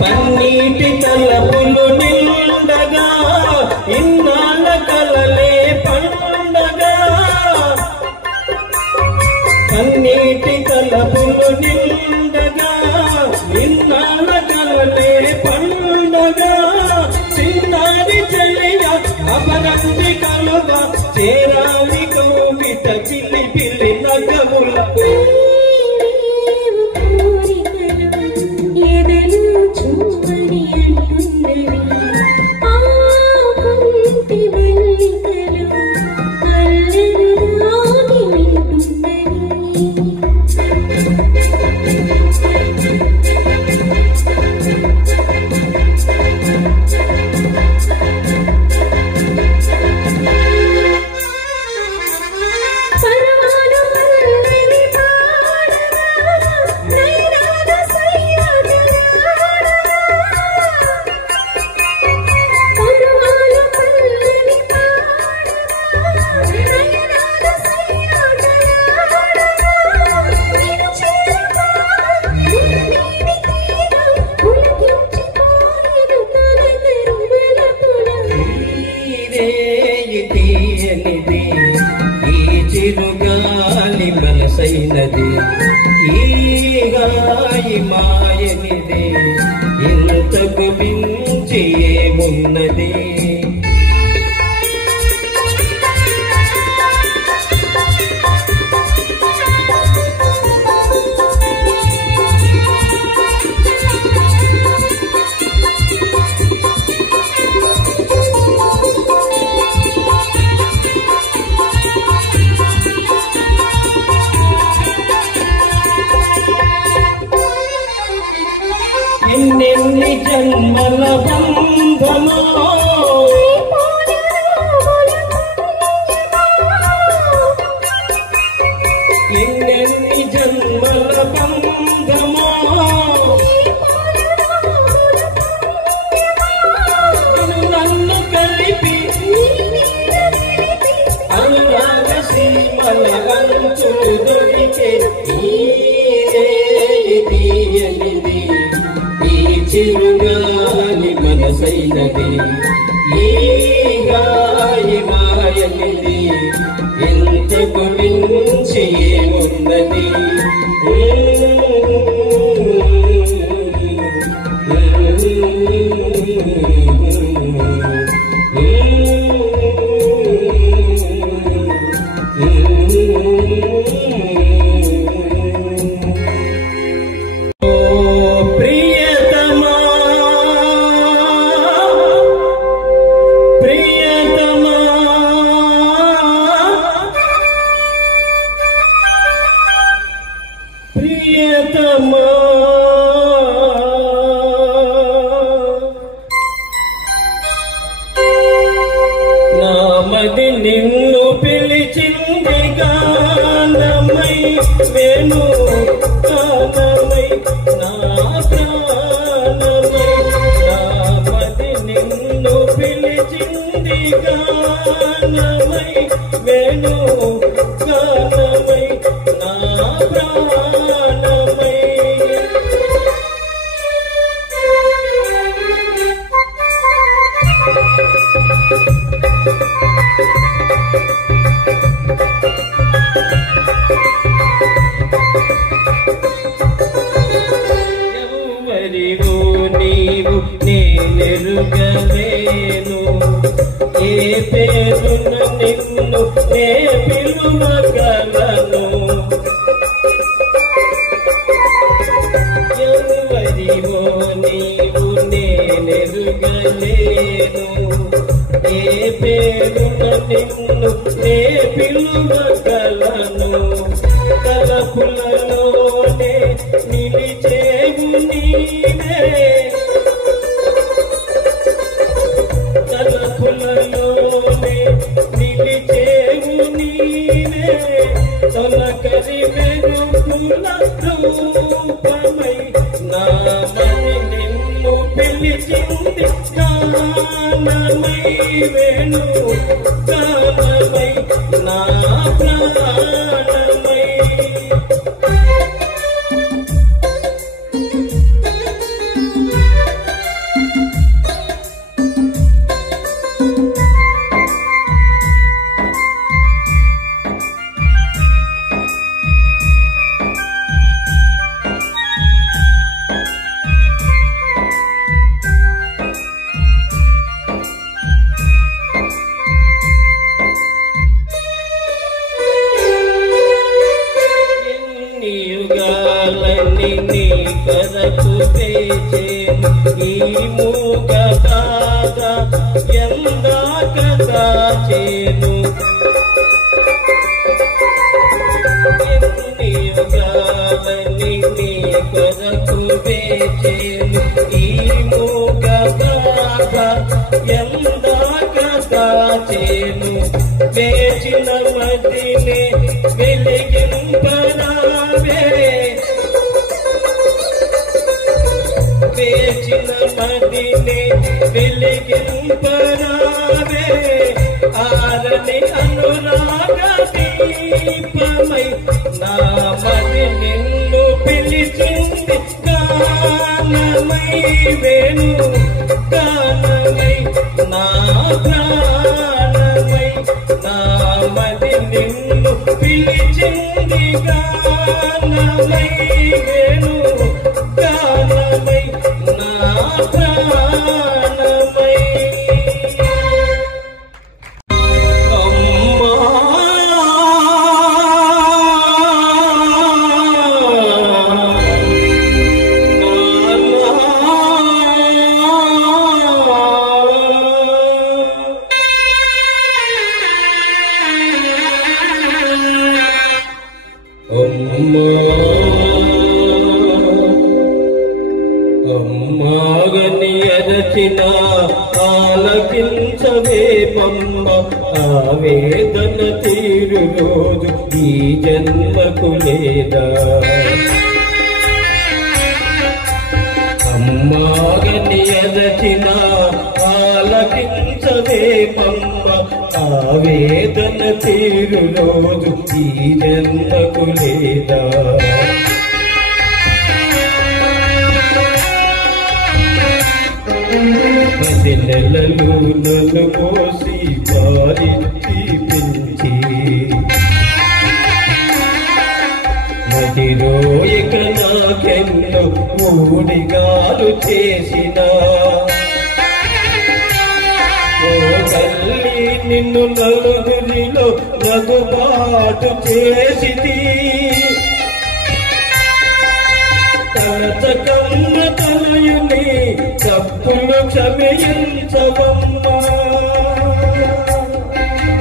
పన్నీటి తలపులు నిండగా ఇన్నాళ్ళ కలలే పండగా పన్నీటి తలపులు నిండగా ఇన్నాళ్ళ కలలే పండగా చిన్నారి చెల్లియ అపరంది కలువ చేరాలి కౌగిట పిల్లి పిల్లి నగముల చిరుగాలి మనసైనది ఈ గాయి మాయనిది ఇంతకు మించి ఏమున్నది ఎన్నెన్ని జన్మల బంధమో ఎన్నెన్ని జన్మల బంధమో నన్ను కలిపి అనురాగ సీమల అంచు దొరికే తీయనిది చిరుగాలి మనసైనది ఈ గాయి మాయనిది ఎంతకు మించి ఏమున్నది ప్రియతమా నామది నిన్ను పిలిచింది గానమై వేణు గానమై నా ప్రాణమై నామది నిన్ను పిలిచింది గానమై వేణు గానమై నా ప్రాణమై పేరున నిన్ను నే పిలువగలను ఎవరివో నీవు నేనెరుగలేను ఏ పేరున నిన్ను నే పిలువగలను తలపులలోనే నిలిచేవు నీవే తలపులలోనే నిలిచేవు నీవే తొలకరి మెరుపుల రూపమై నామని నిన్ను పిలిచింది గానమై వేణు గానమై నా ప్రాణమై యుగాలని నీ కొరకు వేచేను ఈ మూగ బాధ ఎందాక దాచేను ఎన్ని యుగాలని నీ కొరకు వేచేను ఈ మూగ బాధ ఎందాక దాచేను వేచిన మదినే వెలిగింపరావే వేచిన మదినే వెలిగింపరావే ఆరని అనురాగ దీపమై నా మది నిన్ను పిలిచింది గానమై వేణు గానమై నా ప్రాణమై నా మది నిన్ను పిలిచింది గానమై వేణు గానమై నా ప్రాణమై అమ్మాగని అరచిన ఆలకించవే పమ్మ ఆవేదన తీరు రోజు ఈ జన్మకు లేదా అమ్మాగని అరచిన ఆలకించవే పమ్మ ఆవేదన తీరు రోజు ఈ జన్మకు లేదా పది నెలలు నన్ను మోసి పాలించి పెంచి మదిలో ఇక నాకెన్నో మూడిగాలు చేసిన ఓ తల్లి నిన్ను నలుగురిలో రఘుబాటు చేసిది తలచకమ్మ తనయుని తప్పులు క్షమించవమ్మా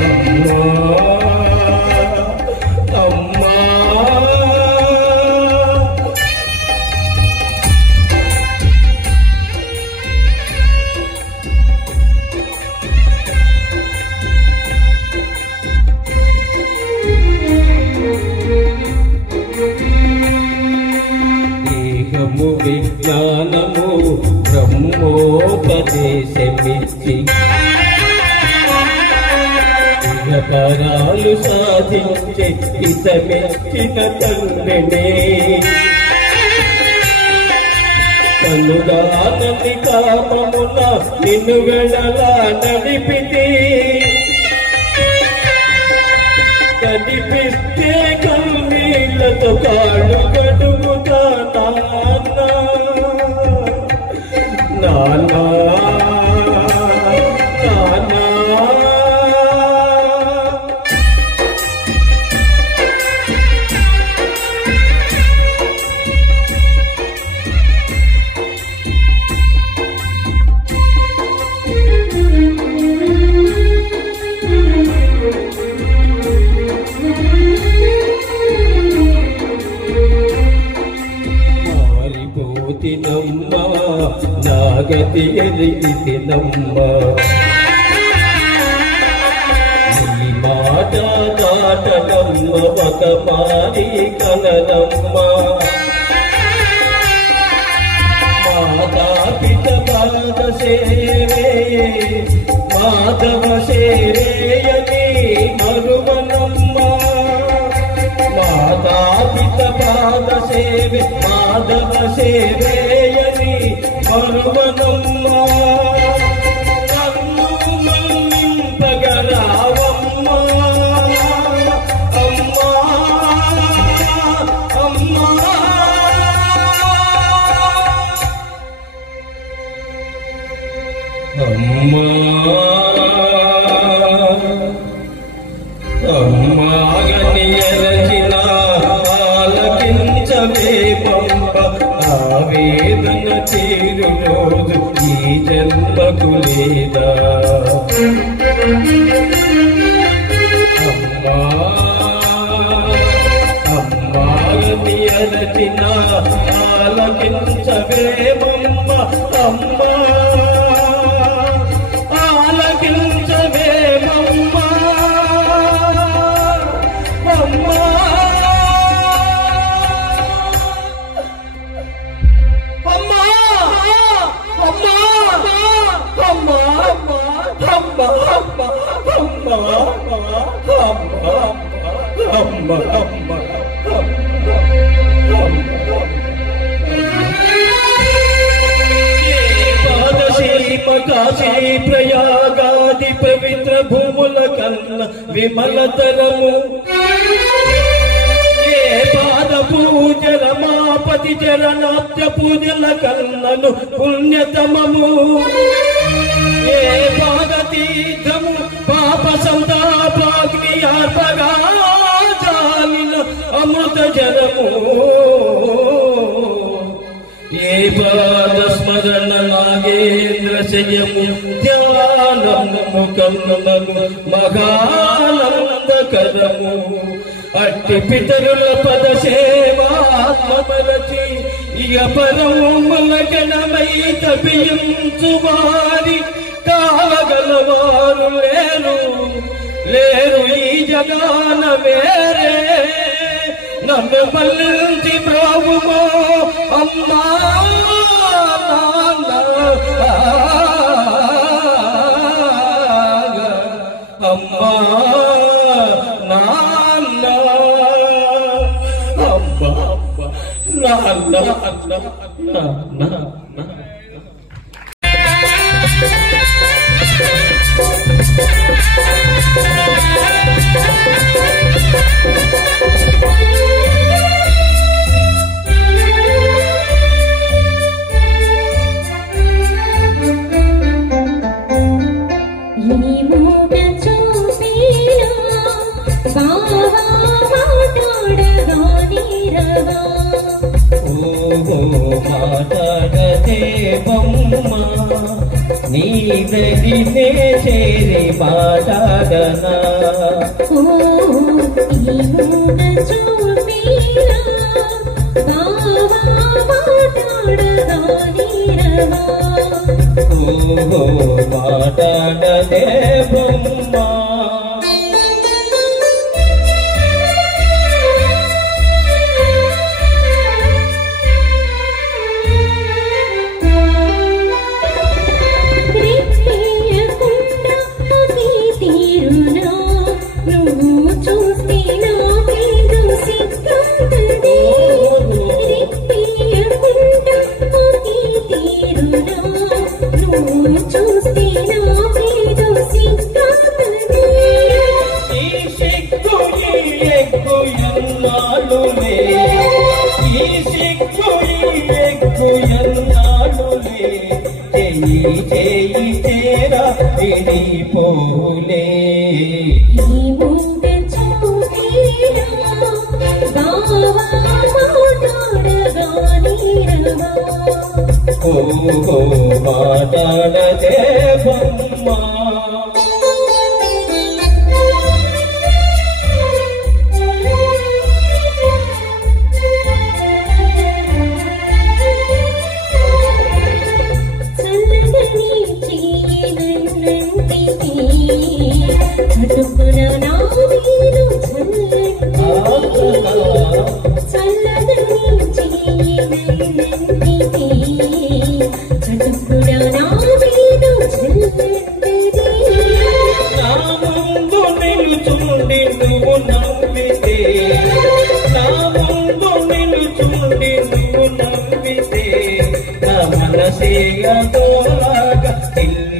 అమ్మా అమ్మా దేహము విజ్ఞానము బ్రహ్మోపదేశమిచ్చి పరాలు సాధించే హితమెచ్చిన తండ్రినే కనుగానని కామమున నిన్ను వెడలా నడిపితే కనిపిస్తే కన్నీళ్లతో కాళ్ళు కడుగుతా నాన్న నాన్న మారిపోతినమ్మా నాగతి ఎరిగితినమ్మా నీ మాట దాటనమ్మ ఒక మారి కలనమ్మా మాతా పిత పాద సేవే మాధవ సేవేయని మరువనమ్మా మాతా పిత పాద సేవే మాధవ సేవేయని మరువనమ్మా నన్ను మన్నింపగరావమ్మా అమ్మా అమ్మా అమ్మా అమ్మాగని ఎరగిన ఆలకించవే పంప ఆవేదన తీరు రోజు ఈ జన్మకు లేదా అమ్మా అమ్మాగని ఎరగిన ఆలకించవే పంప అమ్మా కాశీ ప్రయాగాది పవిత్ర భూముల కన్న విమలతరము ఏ పాద పూజల మాపతి చరణాత్య పూజల కన్నను పుణ్యతమము ఏ పాద తీర్థము పాప సంతాపాగ్ని ఆర్పగా జాలిన అమృత జలము ఏ పాద స్మరణ నాగేంద్ర శయము ధ్యానము కన్నము మహానందకరము అట్టి పితరుల పద సేవాత్మరచి ఇయ పరముల గణమై తపించు వారి కాగలవారు లేరు లేరు ఈ జగాన వేరే నన్ను పల్లించి బ్రావుమో అమ్మా అమ్మా నాన్న అమ్మా నాన్న నాన్న మాట్లాడదే బొమ్మ నీదరినే చేరి మాట్లాడనా మాట్లాడదే బొమ్మ చేయి చేరా పోలే ఓ మాట్లాడదే బొమ్మ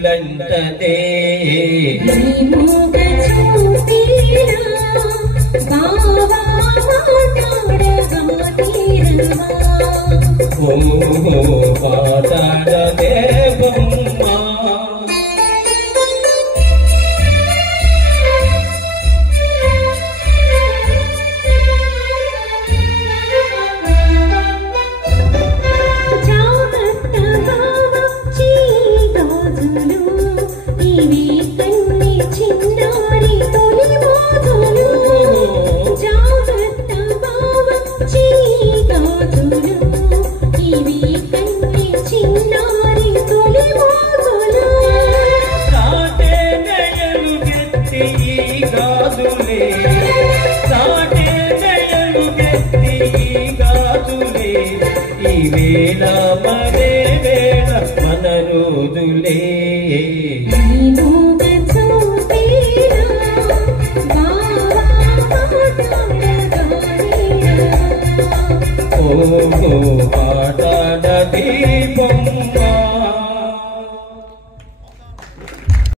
ఇల్లంటదే పాటాడదే బొమ్మ మరే వేళ మన రోజులే ఓ పాటాడ దీపమ్మ